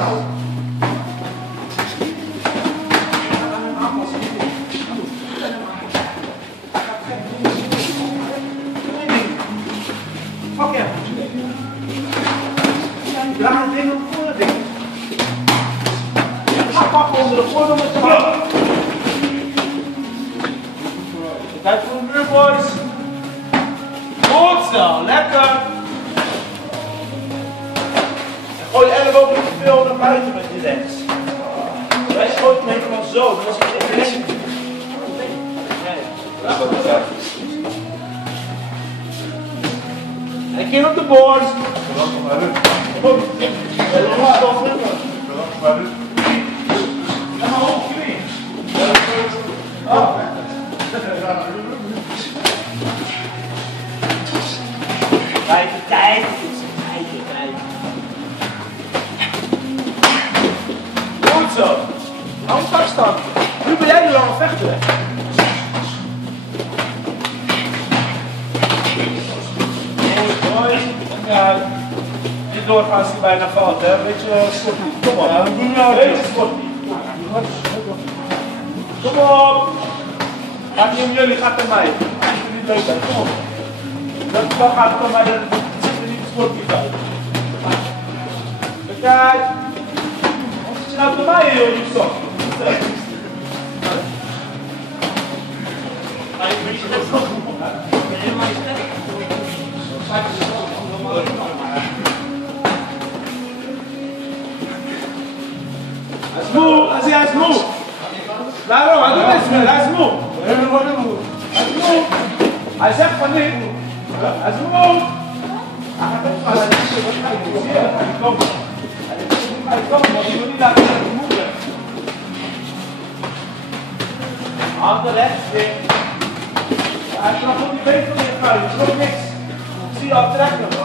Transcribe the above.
Fuck ja. Draai het ding op voor het ding. Ga pakken onder de gordel met de hand. Tijd voor de muur, boys. Goed zo, lekker. En gooi je elleboog niet te veel naar buiten met je rechts. Wij schoten hem helemaal zo, dan is het in de rechts. En een keer op de borst. Goed. En dan stoppen. En maar hoog knie. Oh. Tijd. Goed zo. Hou vaststand. Nu ben jij de lange vechter. Mooi. Niet doorgaan als hij bijna valt, hè? Weet je, sport niet. Kom op. Weet je, sport niet. Kom op. Gaat niet om jullie, gaat om mij. Als jullie niet leuk zijn, kom op. Dan gaat het om mij, dan zit er niet de sport niet uit. Kijk. Wat zit je nou bij mij, joh, die stok? Hij is moe, hij is moe. Daarom, hij doet niks meer, hij is moe. Hij is moe. Hij zegt van niet. Hij is moe. Hij gaat ook gaan. Hij komt. Hij komt, want hij wil niet laten dat hij moe bent. Handen rechts, ding. Hij kan nog niet weten van je vuil, dat is ook niks. Ik zie je al trekken.